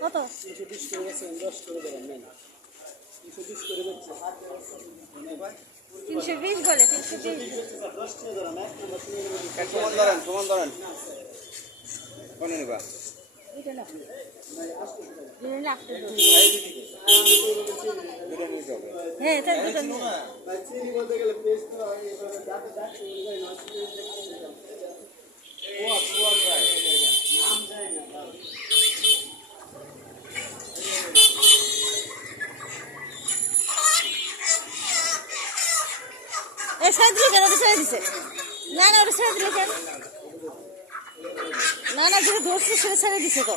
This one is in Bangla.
কত 320 বলে 320 সমান ধরেন কোন নিবা এটা না হ্যাঁ এটা দুটো কেন ছেড়ে দিছে না না ওটা ছেড়ে দিলে কেন না না যেটা ধরছে সেটা ছেড়ে দিছে তো